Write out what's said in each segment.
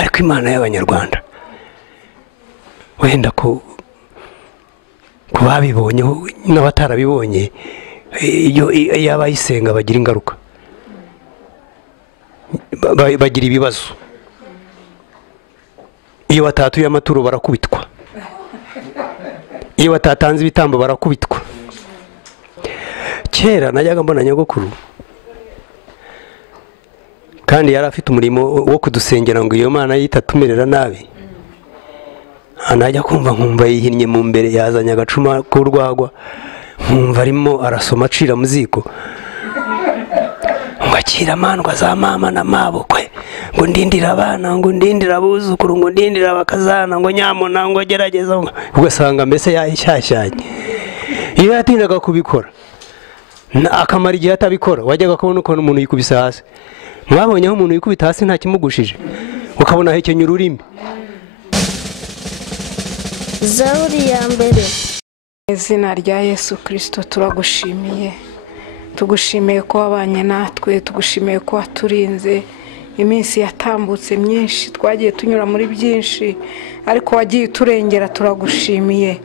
ariko imana y'abanyarwanda wenda ko babibonye n'abatarabibonye iyo abayisenga bagira ingaruka, bagira ibibazo. Iyo batatuye amaturo barakubitwa, iyo batatanze ibitambo barakubitwa. Kera najyaga mbona nyogokuru kandi yari afite umurimo wo kudusengera ngo iyo Mana yitatumerera nabi. Anajya kumva nkumva yihinnye mu mbere, yazanye agacuma k'urwagwa, nkumva arimo arasoma acira mu ziko ngo akira mandwa za mama na mabukwe, ngo ndindira abana, ngo ndindira abuzukuru, ngo ndindira abakazana, ngo nyamuna, ngo gerageza. Ugasanga mbese yashyashyanye. Iyo yatindaga kubikora akamara igihe atabikora, wajyaga kubona ukuntu umuntu yikubise hasi. Mwabonye aho umuntu yikubita hasi nta kimugushije, ukabona hekenye ururimi. Zaburi ya mbere. Izina rya Yesu Kristo turagushimiye, tugushimiye ko wabanye natwe, tugushimiye ko waturinze iminsi yatambutse myinshi, twagiye tunyura muri byinshi ariko wagiye turengera. Turagushimiye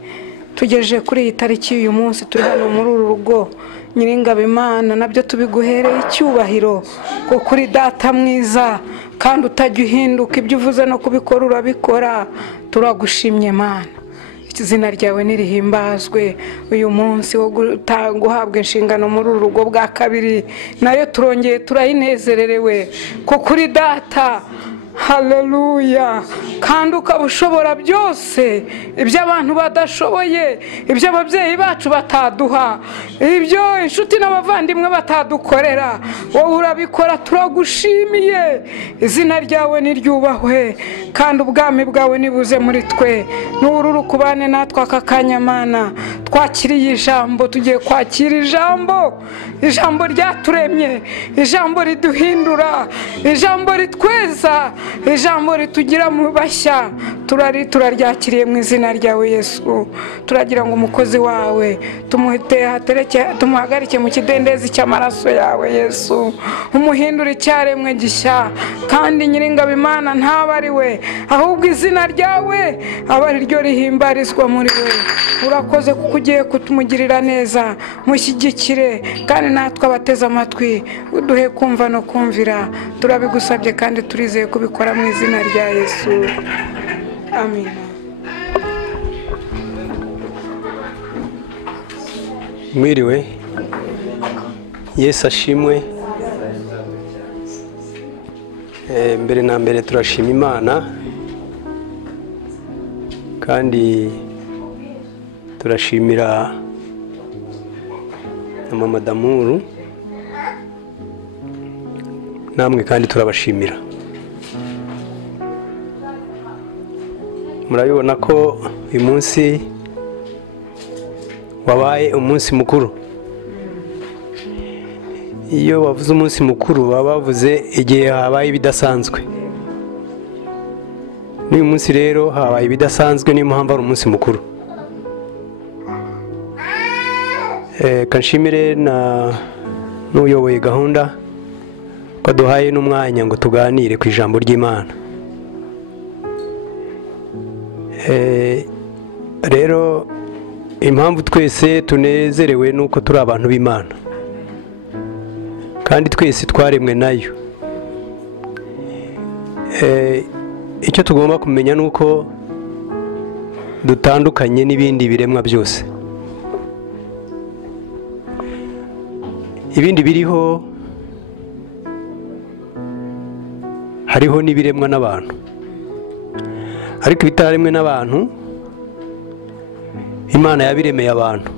tugejeje kuri iyi tariki y'uyu munsi, turi hano muri uru rugo Nyiringabo Imana, nabyo tubiguhereye icyubahiro ko kuri data mwiza kandi utajya uhinduka, ibyo uvuze no kubikora urabikora. Turagushimye Mana, izina ryawe nirihimbazwe. Uyu munsi wo guhabwa inshingano muri uru rugo bwa kabiri nayo turongeye turayinezererewe ko kuri data. Haleluya. Kandi ukaba ushobora byose, ibyo abantu badashoboye, ibyo ababyeyi bacu bataduha, ibyo inshuti n'abavandimwe batadukorera, wowe urabikora. Turagushimiye, izina ryawe niryubahwe kandi ubwami bwawe nibuze muri twe. N'ururu kubane natwe aka kanya Mana, twakiriye ijambo, tugiye kwakira ijambo, ijambo ryaturemye, ijambo riduhindura, ijambo ritweza, ijambo ritugira mu bashya. Turaryakiriye mu izina ryawe Yesu. Turagira ngo umukozi wawe tumuhagarike mu kidendezi cy'amaraso yawe Yesu, umuhindura icyaremwe gishya. Kandi Nyiringabo Imana ntaba ari we, ahubwo izina ryawe aba ari ryo rihimbarizwa muri we. Urakoze kuko ugiye kutumugirira neza, mushyigikire kandi natwe abateze amatwi uduhe kumva no kumvira. Turabigusabye kandi turizeye kubikora mu izina rya Yesu. Amen. Mwiriwe, Yesu ashimwe. Mbere na mbere turashima Imana kandi turashimira na Mama Damuru, namwe kandi turabashimira. Murabibona ko uyu munsi wabaye umunsi mukuru. Iyo bavuze umunsi mukuru baba bavuze igihe habaye ibidasanzwe. N'uyu munsi rero habaye ibidasanzwe, niyo mpamvu ari umunsi mukuru. Kanshimire n'uyoboye gahunda ko duhaye n'umwanya ngo tuganire ku ijambo ry'Imana. Rero impamvu twese tunezerewe nuko turi abantu b'Imana kandi twese twaremwe nayo. Icyo tugomba kumenya nuko dutandukanye n'ibindi biremwa byose. Ibindi biriho, hariho n'ibiremwa n'abantu, ariko ibitaremwe n'abantu Imana yabiremeye abantu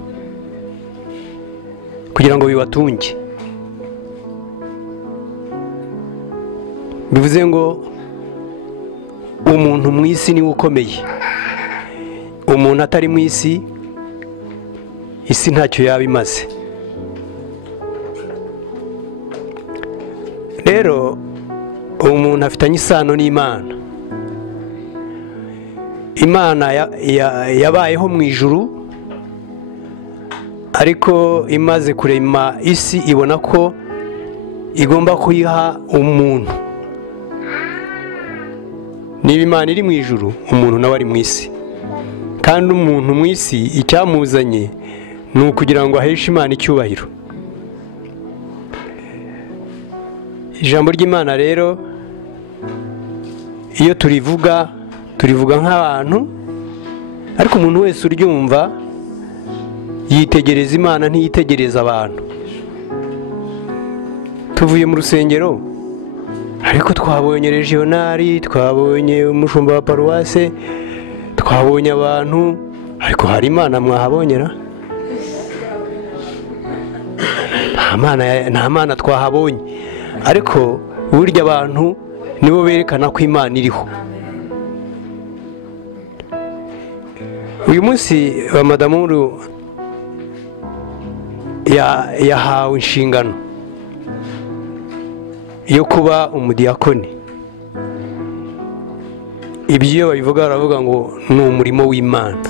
kugira ngo bibatunge. Bivuze ngo umuntu mu isi niwe ukomeye. Umuntu atari mu isi, isi ntacyo yaba imaze. Rero umuntu afitanye isano n'Imana. Imana yabayeho mu ijuru, ariko imaze kurema isi ibona ko igomba kuyiha umuntu. niba Imana iri mu ijuru umuntu nawe ari mu isi, kandi umuntu mu isi icyamuzanye ni ukugira ngo aheshe Imana icyubahiro. Ijambo ry'Imana rero iyo turivuga nk'abantu, ariko umuntu wese uryumva yitegereza Imana ntiyitegereza abantu. Tuvuye mu rusengero ariko twabonye regionali, twabonye umushumba wa paruwase, twabonye abantu, ariko hari Imana mwahabonyera? Nta Mana twahabonye, ariko burya abantu nibo berekana ko Imana iriho. Uyu munsi wa Madamuru yahawe inshingano yo kuba umudiyakoni. Ibyo babivuga baravuga ngo ni umurimo w'Imana.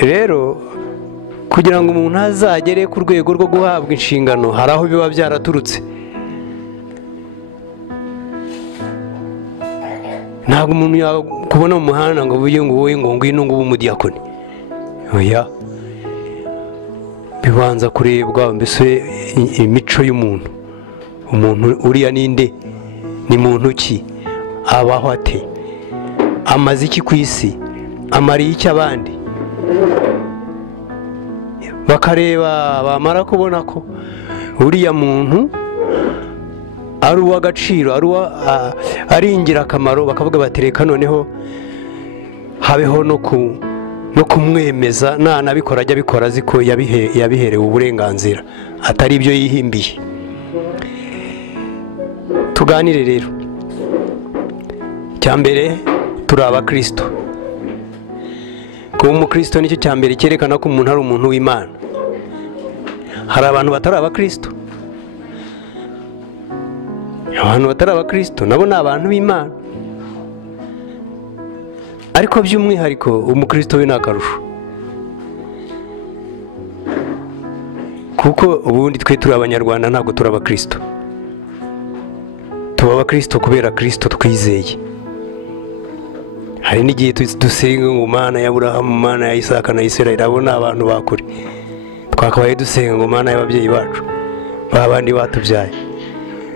Rero kugira ngo umuntu azagere ku rwego rwo guhabwa inshingano hari aho biba byaraturutse. Ntabwo umuntu yakubona mu muhanda ngo uvuge ngo wowe ngo ngwino ngo ube umudiyakoni. Oya, bibanza kurebwa mbese imico y'umuntu. Umuntu uriya ninde? Ni muntu ki? Abaho ate? Amaze iki ku isi? Amariye iki abandi? Bakareba, bamara kubona ko uriya muntu ari uw'agaciro, ari ingirakamaro, bakavuga batereka noneho habeho no kumwemeza, nanabikora ajya abikora azi ko yabiherewe uburenganzira, atari ibyo yihimbiye. Tuganire rero. Cyambere turi abakristo. Kuba umukristo nicyo cyambere cyerekana ko umuntu ari umuntu w'Imana. Hari abantu batari abakristo. Abantu batari abakristo nabo ni abantu b'Imana, ariko by'umwihariko umukristo we ni akarusho, kuko ubundi twe turi abanyarwanda, ntabwo turi abakristo. Tuba abakristo kubera Kristo twizeye. Hari n'igihe dusenga ngo Mana ya Aburahamu, Mana ya Isaka na Isirayeli, abo ni abantu bakuri. Twakabaye dusenga ngo Mana y'ababyeyi bacu, babandi batubyaye,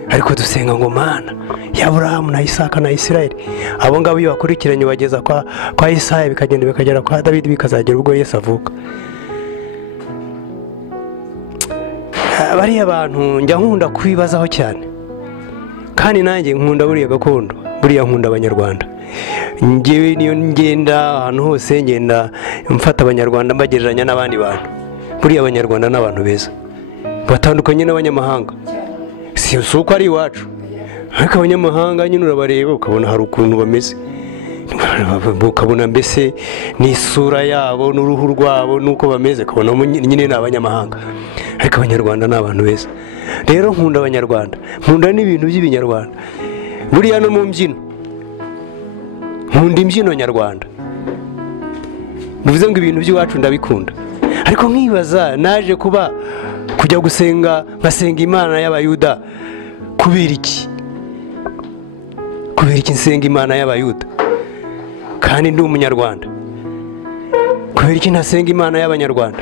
ariko dusenga ngo Mana ya Aburahamu na Isaka na Isirayeli. Abo ngabo iyo bakurikiranye bageza kwa Isaya, bikagenda bikagera kwa Dawidi, bikazagera ubwo Yesu avuka. Bariya abantu njya nkunda kwibazaho cyane, kandi nanjye nkunda buriya gakondo, buriya nkunda abanyarwanda. Njyewe niyo ngenda ahantu hose ngenda mfata abanyarwanda mbagereranya n'abandi bantu. Buriya abanyarwanda ni abantu beza, batandukanye n'abanyamahanga. Si uko ari iwacu, ariko abanyamahanga nyine urabareba ukabona hari ukuntu bameze, ukabona mbese n'isura yabo n'uruhu rwabo nuko bameze, ukabona nyine ni abanyamahanga. Ariko abanyarwanda ni abantu beza. Rero nkunda abanyarwanda, nkunda n'ibintu by'ibinyarwanda. Buriya no mu mbyino nkunda imbyino nyarwanda, bivuze ngo ibintu by'iwacu ndabikunda. Ariko nkibaza, naje kujya gusenga, nkasenga Imana y'Abayuda kubera iki? Kubera iki nsenga Imana y'Abayuda kandi ndi umunyarwanda? Kubera iki ntasenga Imana y'Abanyarwanda?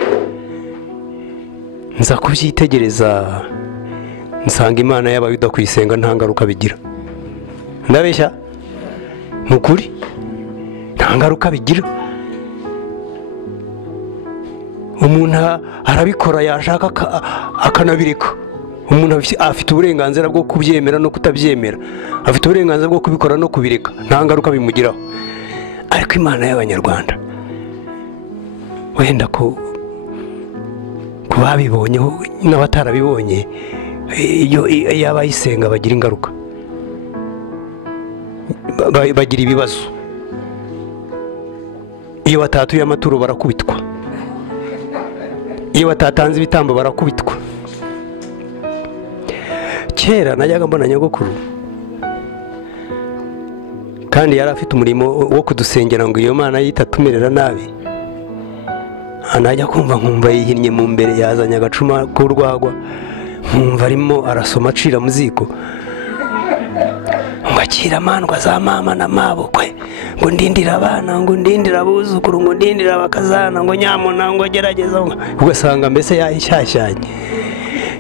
Nza kubyitegereza nsanga Imana y'Abayuda kuyisenga nta ngaruka bigira. Ndabeshya? Nukuri nta ngaruka bigira. Umuntu arabikora, yashaka akanabireka. Umuntu afite uburenganzira bwo kubyemera no kutabyemera, afite uburenganzira bwo kubikora no kubireka, nta ngaruka bimugiraho. Ariko Imana y'Abanyarwanda, wenda ko babibonyeho n'abatarabibonye, iyo abayisenga bagira ingaruka, bagira ibibazo. Iyo batatuye amaturo barakubitwa, iyo batatanze ibitambo barakubitwa. Kera najyaga mbona nyogokuru, kandi yari afite umurimo wo kudusengera ngo iyo Mana yitatumerera nabi. Anajya kumva nkumva yihinnye mu mbere, yazanye agacuma k'urwagwa, nkumva arimo arasoma acira mu ziko. ngo akira amandwa za mama na mabukwe, ngo ndindira abana, ngo ndindira abuzukuru, ngo ndindira abakazana, ngo nyamuna, ngo gerageza. Ugasanga mbese yashyashyanye.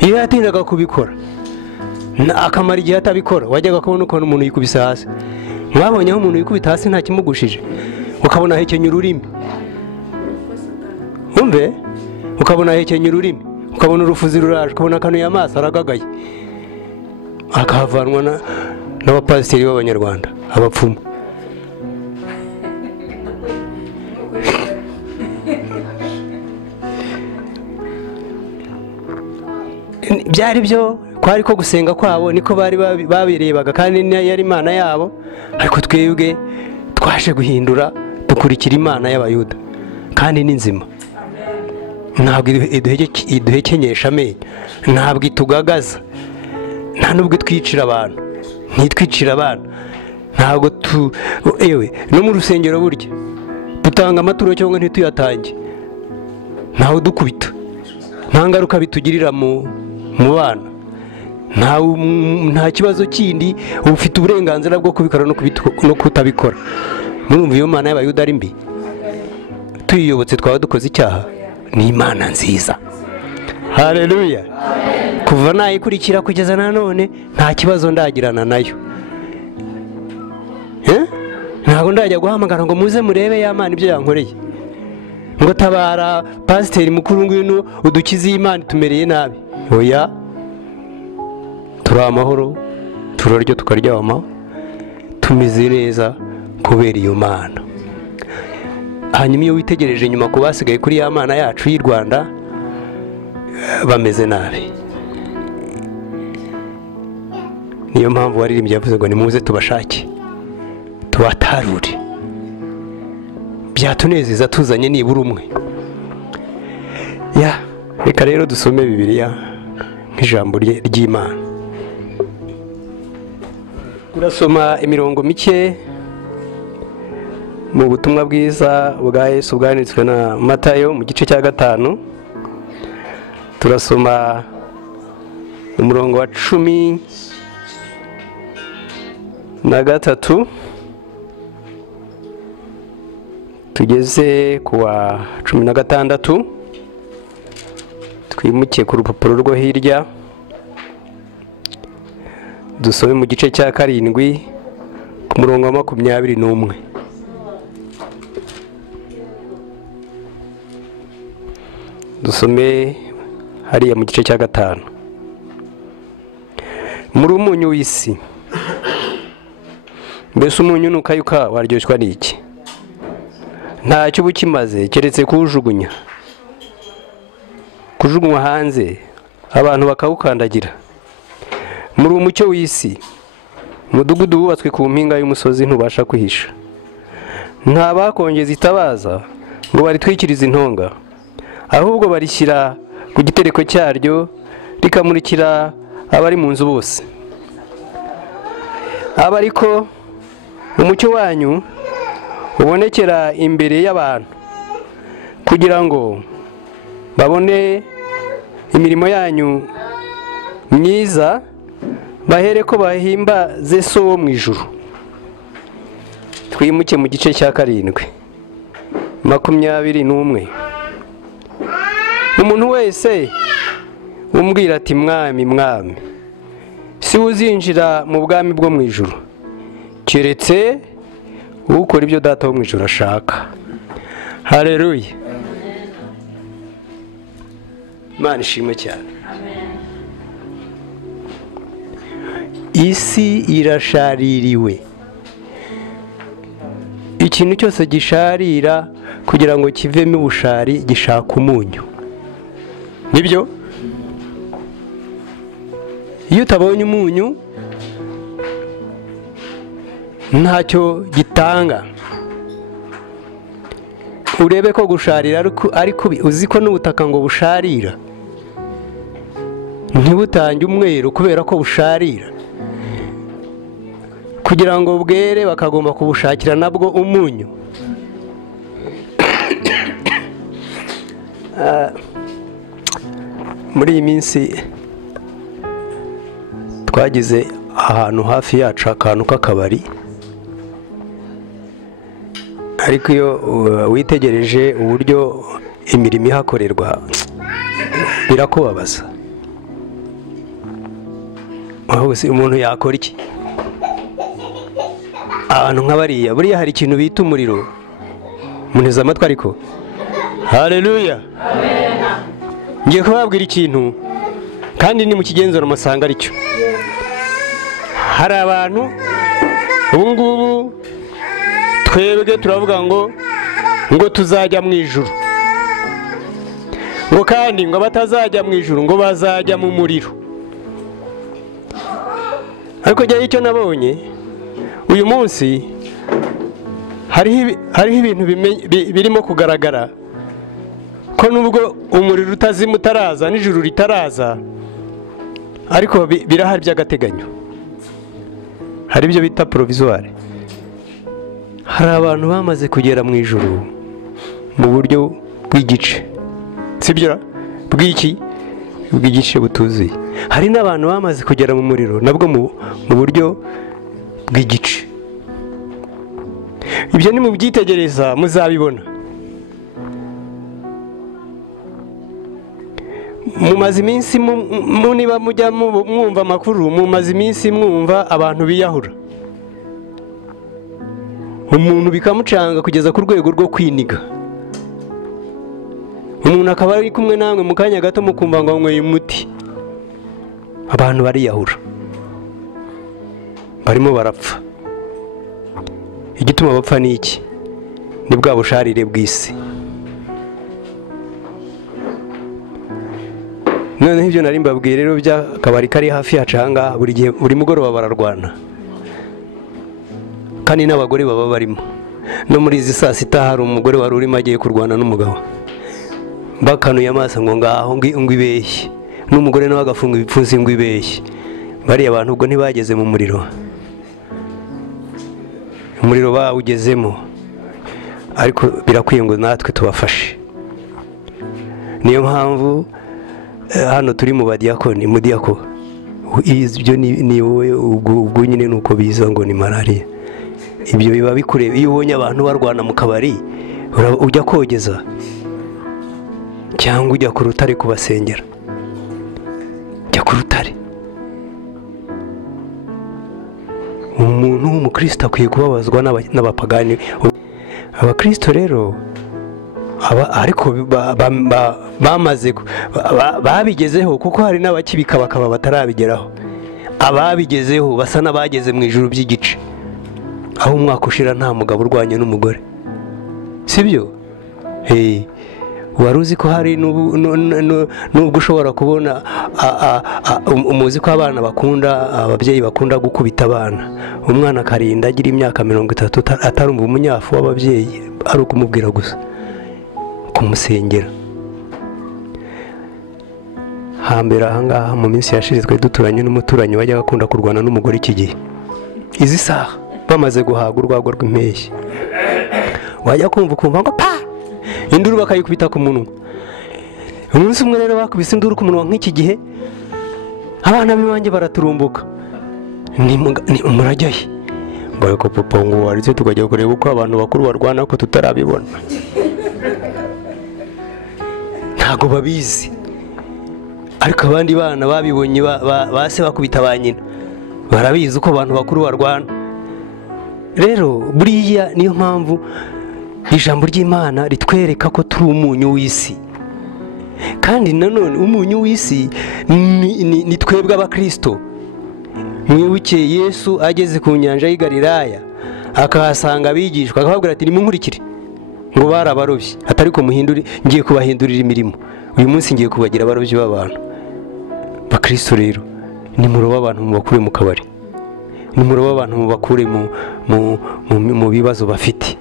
Iyo yatindaga kubikora akamara igihe atabikora, wajyaga kubona ukuntu umuntu yikubise hasi. Mwabonye aho umuntu yikubita hasi nta kimugushije, ukabona ahekenya ururimi, umve, ukabona ahekenya ururimi, ukabona urufuzi ruraje, ukabona akanuye amaso aragagaye, akahavanwa n'abapasiteri b'abanyarwanda, abapfumu. Byari byo kwari ko gusenga kwabo, niko bari babirebaga, kandi yari Imana yabo. Ariko twebwe twaje guhindura, dukurikira Imana y'Abayuda, kandi ni nzima. Ntabwo iduhekenyesha amenyo, ntabwo itugagaza, nta nubwo twicira abantu, ntitwicira abana, ntabwo ewe no mu rusengero burya dutanga amaturo cyangwa ntituyatange, ntawe dukubita, nta ngaruka bitugirira mu bana, nta kibazo kindi. Ufite uburenganzira bwo kubikora no kutabikora. Murumva iyo Mana y'Abayuda ari mbi? Tuyiyobotse twaba dukoze icyaha. Ni Imana nziza. Haleluya. Kuva nayikurikira kugeza nanone nta kibazo ndagirana nayo. Ntabwo ndajya guhamagara ngo muze murebe ya Mana ibyo yankoreye, ngo tabara pasiteri mukuru ngwino udukize Imana tumereye nabi. Oya, turi amahoro, turarya tukaryama, tumeze neza kubera iyo Mana. Hanyuma iyo witegereje nyuma ku basigaye kuri ya Mana yacu y'u Rwanda, bameze nabi. Niyo mpamvu waririmbye yavuze ngo nimuze tubashake, tubatarure. Byatunezeza tuzanye nibura umwe. Reka rero dusome Bibiliya nk'ijambo ry'Imana. Turasoma imirongo mike mu butumwa bwiza bwa Yesu bwanditswe na Matayo mu gice cya 5. Turasoma umurongo wa 13 tugeze ku wa 16. Twimukiye ku rupapuro rwo hirya, dusome mu gice cya 7 ku murongo wa 21. Dusome hariya mu gice cya 5. Muri umunyu w'isi, mbese umunyu nukayuka waryoshwa n'iki? Ntacyo bukimaze keretse kuwujugunya hanze abantu bakawukandagira. Muri umucyo w'isi, umudugudu wubatswe ku mpinga y'umusozi ntubasha kwihisha. Nta bakongeza itabaza ngo baritwikirize intonga, ahubwo barishyira ku gitereko cyaryo rikamurikira abari mu nzu bose. Aba ariko umucyo wanyu ubonekera imbere y'abantu, kugira ngo babone imirimo yanyu myiza, bahere ko bahimbaze So wo mu ijuru. Twimuke mu gice cya 7:21. Umuntu wese umbwira ati mwami mwami, si uzinjira mu bwami bwo mu ijuru, keretse ukora ibyo Data wo mu ijuru ashaka. Haleluya. Imana ishimwe cyane. Isi irashaririwe. Ikintu cyose gisharira kugira ngo kivemo ubushari gishaka umunyu. Nibyo? Iyo utabonye umunyu ntacyo gitanga. Urebe ko gusharira ariko uzi ko n'ubutaka ngo busharira, ntibutange umweru kubera ko busharira. Kugira ngo bwere bakagomba kubushakira nabwo umunyu. Muri iyi minsi twagize ahantu hafi yacu akantu k'akabari, ariko iyo witegereje uburyo imirimo ihakorerwa birakubabaza. aho umuntu yakora iki? Abantu nk'abariya buriya hari ikintu bita umuriro. Muneza amatwi ariko. Haleluya. Ngiye kubabwira ikintu kandi ni mu kigenzura amasanga aricyo. Hari abantu ubu ngubu twebwe turavuga ngo tuzajya mu ijuru, ngo kandi ngo batazajya mu ijuru ngo bazajya mu muriro. Ariko jya icyo nabonye uyu munsi hariho ibintu birimo kugaragara ko nubwo umuriro utazima utaraza n'ijuru ritaraza, ariko birahari by'agateganyo. Hari ibyo bita provisoire. Hari abantu bamaze kugera mu ijuru mu buryo bw'igice, sibyo? Bw'igice butuzuye. Hari n'abantu bamaze kugera mu muriro nabwo mu buryo bw'igice. Ibyo ni mu byitegereza muzabibona. Mumaze iminsi niba mujya mwumva amakuru, mumaze iminsi mwumva abantu biyahura, umuntu bikamucanga kugeza ku rwego rwo kwiniga. Umuntu akaba ari kumwe namwe mu kanya gato mukumva ngo anyweye umuti. Abantu bariyahura, barimo barapfa. Igituma bapfa ni iki? Ni bwa busharire bw'isi. Noneho ibyo nari mbabwiye rero by'akabari kari hafi yacu ahangaha, buri gihe buri mugoroba bararwana, kandi n'abagore baba barimo. No muri izi saa sita hari umugore wari urimo agiye kurwana n'umugabo, bakanuye amaso ngo ngaho ngo ibeshye, n'umugore nawe agafunga ibipfunsi ngo ibeshye. Bariya abantu ubwo ntibageze mu muriro, umuriro bawugezemo, ariko birakwiye ngo natwe tubafashe. Niyo mpamvu hano turi mu badiyakoni, mu diyako. Ibyo ni wowe ubwo nyine nuko biza ngo ni malaria. Ibyo biba bikureba iyo ubonye abantu barwana mu kabari, ujya kogeza cyangwa ujya ku rutare kubasengera. Jya ku rutare. Umuntu w'umukristo akwiye kubabazwa n'abapagani. Abakristo rero ariko bamaze babigezeho, kuko hari n'abakibika bakaba batarabigeraho. Ababigezeho basa n'abageze mu ijuru by'igice, aho umwaka ushira nta mugabo urwanye n'umugore, sibyo? Wari uzi ko hari nubwo ushobora kubona umuzi ko abana bakunda, ababyeyi bakunda gukubita abana, umwana akarinda agira imyaka 30 atarumva umunyafu w'ababyeyi, ari ukumubwira gusa, kumusengera. Hambere ahangaha mu minsi yashize twe duturanye n'umuturanyi wajya akunda kurwana n'umugore iki gihe. Izi saha bamaze guhaga urwago rw'impeshyi, wajya kumva ngo pa induru bakayikubita ku munwa. Umunsi umwe rero bakubise induru ku munwa nk'iki gihe, abana b'iwanjye baraturumbuka. Ni umurajyahe mbaye ko papa ngo warize tukajya kureba uko abantu bakuru barwana ko tutarabibona. Ntago babizi, ariko abandi bana babibonye base bakubita ba nyina, barabizi uko abantu bakuru barwana. Rero buriya niyo mpamvu ijambo ry'Imana ritwereka ko turi umunyu w'isi. Kandi nanone umunyu w'isi ni twebwe abakristo. Mwibuke Yesu ageze ku nyanja y'i Galilaya, akahasanga abigishwa, akababwira ati nimunkurikire. Ngo barabarobye, atari ko muhindure, ngiye kubahindurira imirimo. Uyu munsi ngiye kubagira abarobyi b'abantu. Bakristo rero ni muroba abantu mu bakure mu kabari, ni muroba abantu mu bakure mu bibazo bafite,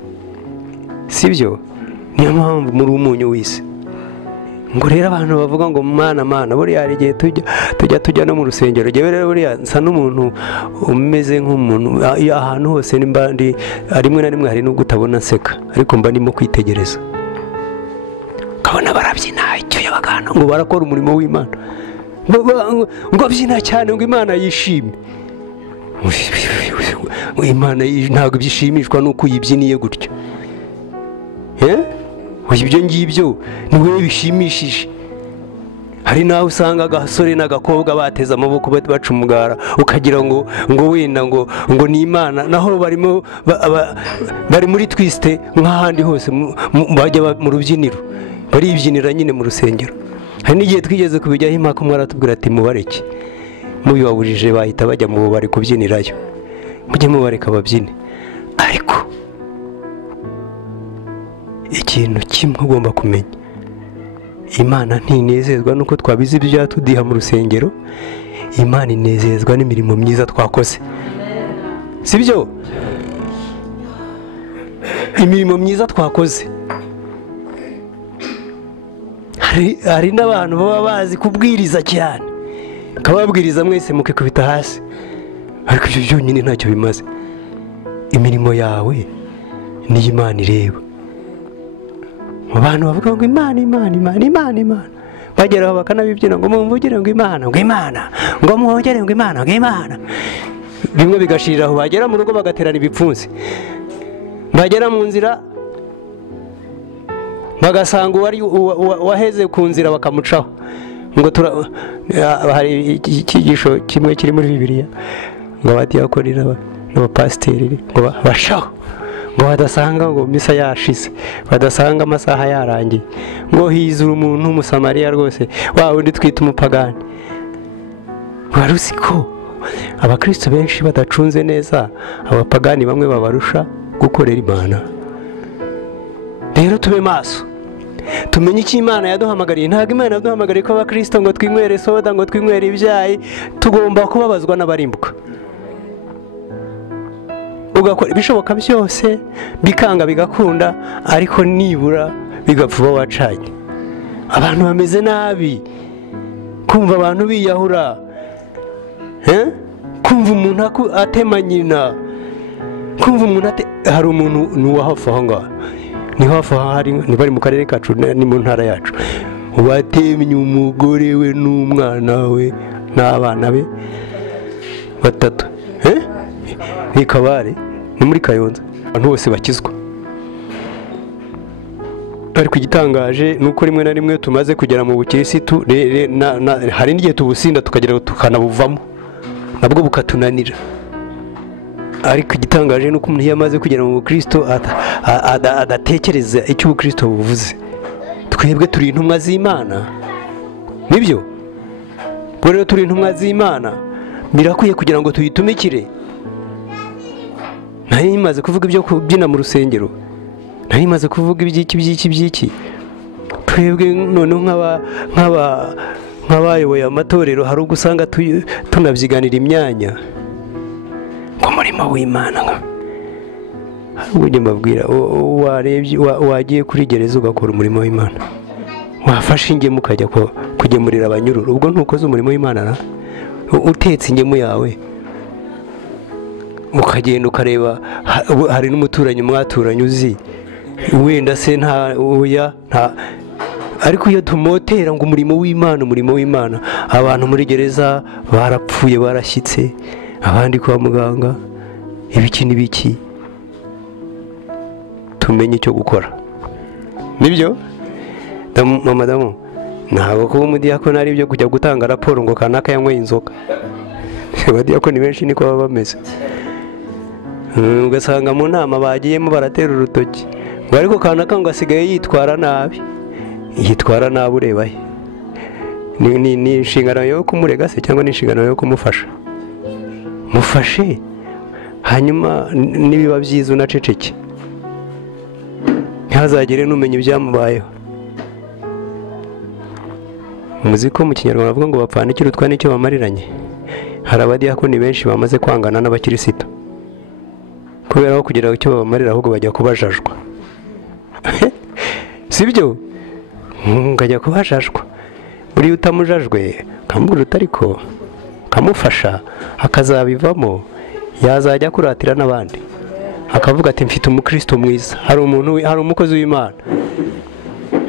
sibyo? Niyo mpamvu muri umunyu w'isi. Ngo rero abantu bavuga ngo mana buriya hari igihe tujya no mu rusengero. Jewe rero buriya nsa n'umuntu umeze nk'umuntu ahantu hose, nimba ndi rimwe na rimwe hari n'ubwo utabona nseka, ariko mba ndimo kwitegereza. Kabona barabyina icyo yabagana ngo barakora umurimo w'Imana, ngo byina cyane ngo Imana yishime. Imana ntabwo byishimishwa nuko uyibyiniye gutyo. Ibyo ngibyo ni wowe bishimishije. Hari naho usanga agasore n'agakobwa bateze amaboko baca umugara ukagira ngo wenda ngo ni Imana, naho barimo bari muri twiste nk'ahandi hose bajya mu rubyiniro baribyinira nyine mu rusengero. Hari n'igihe twigeze kubijyaho impaka umwe aratubwira ati mubareke, mubibabujije bahita bajya mu bari kubyinirayo, mujye mubareka babyine. Ariko ikintu kimwe ugomba kumenya, Imana ntinezezwa nuko twabize ibyo yatudiha mu rusengero. Imana inezezwa n'imirimo myiza twakoze, sibyo? Imirimo myiza twakoze. Hari n'abantu baba bazi kubwiriza cyane, kababwiriza mwese mukikubita hasi, ariko ibyo byonyine ntacyo bimaze. Imirimo yawe ni Imana ireba. Abantu bavuga ngo Imana, bageraho bakanabibyina ngo mumvugire ngo Imana, ngo mwongere ngo Imana. Bimwe bigashiriraho, bagera mu rugo bagaterana ibipfunsi, bagera mu nzira bagasanga waheze ku nzira bakamucaho. Ngo hari icyigisho kimwe kiri muri Bibiliya ngo abadiyakorira n'abapasiteri ngo bashaho, ngo badasanga ngo misa yashize, badasanga amasaha yarangiye, ngo hizura umuntu w'umusamariya rwose wa wundi twita umupagani. Wari uzi ko abakristo benshi badacunze neza abapagani bamwe babarusha gukorera Imana? Rero tube maso, tumenye icyo Imana yaduhamagariye. Ntabwo Imana yaduhamagariye ko abakristo ngo twinywere soda, ngo twinywere ibyayi. Tugomba kubabazwa n'abarimbuka, ugakora ibishoboka byose bikanga bigakunda, ariko nibura bigapfa uba wacanye. Abantu bameze nabi, kumva abantu biyahura, kumva umuntu atema nyina, kumva umuntu hari umuntu n'uwahafi aho ngaho, ni hafi aho, ni bari mu karere kacu, ni mu ntara yacu, watemye umugore we n'umwana we n'abana be 3. Ni Kabare, ni muri Kayonza. Abantu bose bakizwa. Ariko igitangaje nuko rimwe na rimwe tumaze kugera mu bukirisitu, hari n'igihe tubusinda tukagera tukanabuvamo, nabwo bukatunanira. Ariko igitangaje nuko umuntu yamaze kugera mu bukristo adatekereza icyo ubukristo buvuze. Twebwe turi intumwa z'Imana, nibyo? Rero turi intumwa z'Imana, birakwiye kugira ngo tuyitumikire. Nari maze kuvuga ibyo kubyina mu rusengero, nari maze kuvuga ibyiki. Twebwe noneho nk'abayoboye amatorero, hari ubwo usanga tunabyiganira imyanya ngo murimo w'Imana. Ujye mbabwira, wagiye kuri gereza ugakora umurimo w'Imana, wafashe ingemu ukajya kugemurira abanyururu, ubwo ntukoze umurimo w'Imana? Utetse ingemu yawe ukagenda ukareba, hari n'umuturanyi mwaturanye uzi, wenda se nta, ariko iyo tumotera ngo umurimo w'Imana, abantu muri gereza barapfuye barashyitse, abandi kwa muganga, ibiki n'ibiki. Tumenye icyo gukora, nibyo? Madamu, ntabwo kuba umudiyakoni ari ibyo kujya gutanga raporo ngo kanaka yanyweye inzoga. Abadiyakoni benshi niko baba bameze. Ugasanga mu nama bagiyemo baratera urutoki, ngo ariko kanaka ngo asigaye yitwara nabi. Yitwara nabi ureba he? Ni inshingano yo kumurega se cyangwa ni inshingano yo kumufasha? Mufashe, hanyuma nibiba byiza unaceceke, ntihazagire n'umenya ibyamubayeho. Muzi ko mu Kinyarwanda bavuga ngo bapfana ikirutwa n'icyo bamariranye. Hari abadiyakoni benshi bamaze kwangana n'abakirisitu kubera ko kugira icyo babamarira ahubwo bajya kubajajwa. Sibyo? Ngajya kubajajwa. Buri utamujajwe kamubwira utariko kamufasha akazabivamo, yazajya kuratira n'abandi akavuga ati mfite umukristo mwiza, hari umukozi w'Imana.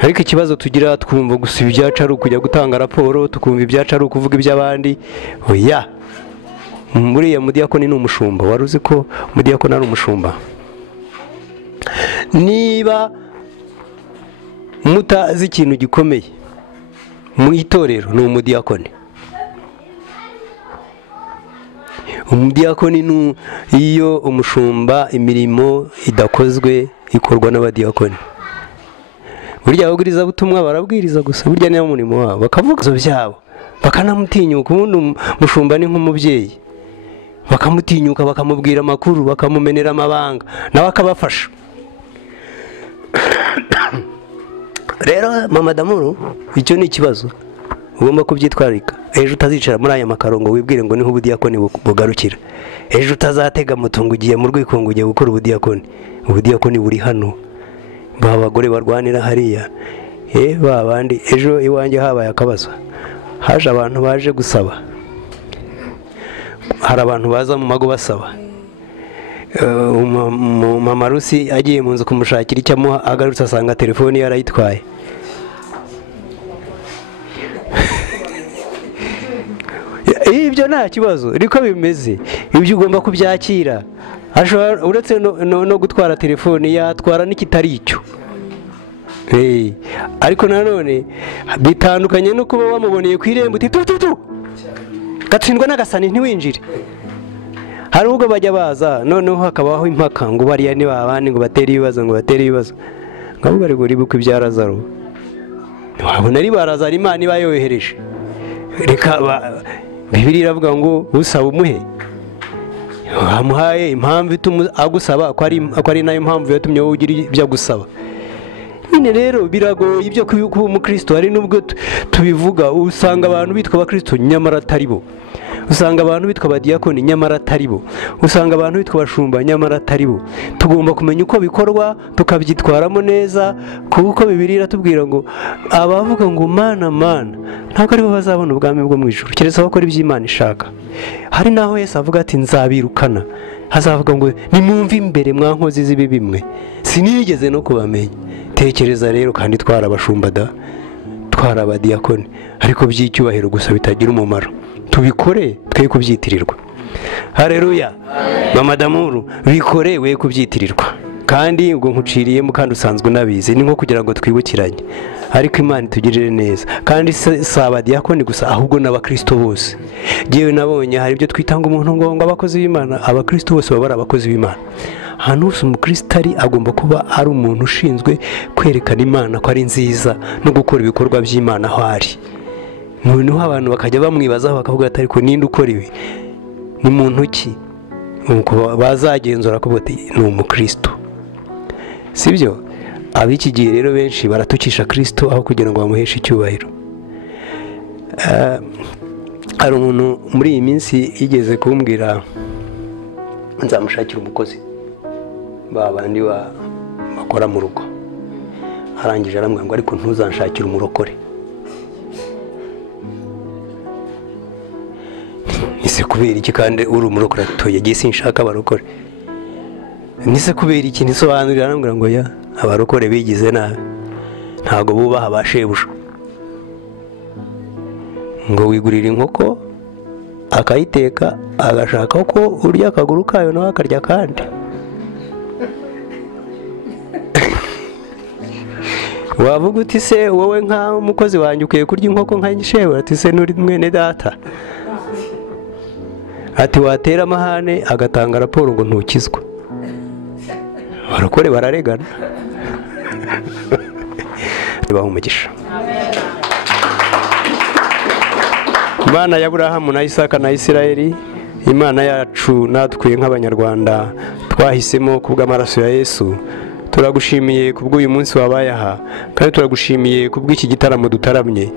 Ariko ikibazo tugira, twumva gusa ibyacu ari ukujya gutanga raporo, tukumva ibyacu ari ukuvuga iby'abandi. Oya, buriya mudiyakoni ni umushumba. Wari uzi ko umudiyakoni ari umushumba? Niba mutazi ikintu gikomeye mu itorero ni umudiyakoni. Umudiyakoni ni iyo umushumba imirimo idakozwe ikorwa n'abadiyakoni. Burya ababwiriza butumwa barabwiriza gusa, burya niyo murimo wabo, bakavuga byabo bakanamutinyuka. Ubundi umushumba ni nk'umubyeyi, bakamutinyuka bakamubwira amakuru, bakamumenera amabanga, nawe akabafasha. Rero mama Damuru, icyo ni ikibazo ugomba kubyitwarika. Ejo utazicara muri aya makaro ngo wibwire ngo niho ubudiyakoni bugarukira. Ejo utazatega moto ngo ugiye mu rwikongo ugiye gukora ubudiyakoni. Ubudiyakoni buri hano. Ba bagore barwanira hariya, ba bandi. Ejo iwanjye habaye akabazo, haje abantu baje gusaba. Hari abantu baza mu mago basaba. Mama Rusi agiye mu nzu kumushakira icyo amuha, agarutse asanga telefoni yarayitwaye. Ibyo nta kibazo, niko bimeze. Ibyo ugomba kubyakira. Uretse no gutwara telefoni, yatwara n'ikitari icyo. Ariko nanone bitandukanye no kuba wamuboneye ku irembo uti tu gatsindwa n'agasani ntiwinjire. Hari ubwo bajya baza noneho hakabaho impaka ngo bariya ni babandi ngo batere ibibazo ngavuga ngo ribuka ibya Lazaro. Wabona ari ba Lazaro Imana iba yohereje. Reka Bibiliya iravuga ngo usaba umuhe, wamuhaye impamvu ituma agusaba ko ari nayo mpamvu yatumye wowe ugira ibyo agusaba. Nyine rero biragoye ibyo kuba umukristo. Hari nubwo tubivuga, usanga abantu bitwa abakristo nyamara atari bo. Usanga abantu bitwa abadiyakoni nyamara atari bo. Usanga abantu bitwa abashumba nyamara atari bo. Tugomba kumenya uko bikorwa, tukabyitwaramo neza, kuko Bibiliya iratubwira ngo abavuga ngo mana ntabwo aribo bazabona ubwami bwo mu ijuru, keretse abakora iby'Imana ishaka. Hari naho Yesu avuga ati nzabirukana. Hazavuga ngo nimwumve imbere mwa nkozi z'ibibi bimwe, sinigeze no kubamenya. Tekereza rero, kandi twara abashumba twara abadiyakoni, ariko by'icyubahiro gusa bitagira umumaro. Tubikore twe kubyitirirwa. Haleluya. Mama Damuru, bikore we kubyitirirwa. Kandi ubwo nkuciriyemo kandi usanzwe nabizi, ni nko kugira ngo twibukiranye. Ariko Imana itugirire neza. Kandi saba diyakoni gusa, ahubwo n'abakristo bose. Jewe nabonye hari ibyo twitanga umuntu ngo abakozi b'Imana, abakristo bose baba ari abakozi b'Imana. Ahantu hose umukristo agomba kuba ari umuntu ushinzwe kwerekana Imana ko ari nziza no gukora ibikorwa by'Imana aho ari. Noneho abantu bakajya bamwibazaho bakavuga ati ariko ninde ukora ibi, ni muntu ki? Nuko bazagenzura ko bati ni umukristo. Sibyo? Ab'iki gihe rero benshi baratukisha Kristo aho kugira ngo bamuheshe icyubahiro. Hari umuntu muri iyi minsi yigeze kumbwira nzamushakira umukozi, babandi bakora mu rugo. Arangije arambwira ngo ariko ntuzanshakire umurokore. Nise kubera iki kandi uri umurokore? Atoye giye sinshaka abarokore. Nise kubera iki? Nisobanurira arambwira ngo ya abarokore bigize nabi, ntago bubaha abashebuja. Ngo wigurira inkoko akayiteka agashaka ko urya akaguru kayo nawe akarya kandi. Wavuga uti se wowe nka umukozi wanjye ukwiye kurya inkoko nk'ishewe? Ati se nuri mwene data? Ati watera amahane agatanga raporo ngo ntukizwa. Abarokore bararegana. Baho umugisha. Imana ya Aburahamu na Isaka na Isirayeli, Imana yacu natwe nk'abanyarwanda twahisemo kubw'amaraso ya Yesu, turagushimiye kubw'uyu munsi wabaye aha, kandi turagushimiye kubw'iki gitaramo dutaramye.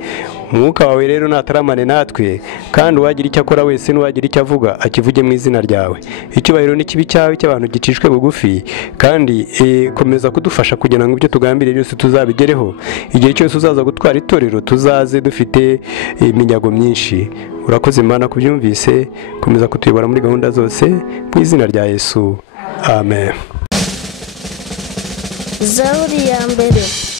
Umwuka wawe rero nataramane natwe, kandi uwagira icyo akora wese n'uwagira icyo avuga akivuge mu izina ryawe. Icyubahiro n'ikibi cyawe cy'abantu gicishwe bugufi, kandi komeza kudufasha kugira ngo ibyo tugambiriye byose tuzabigereho. Igihe cyose uzaza gutwara itorero tuzaze dufite iminyago myinshi. Urakoze Imana kubyumvise, komeza kutuyobora muri gahunda zose mu izina rya Yesu. Amen. Zaburi ya mbere.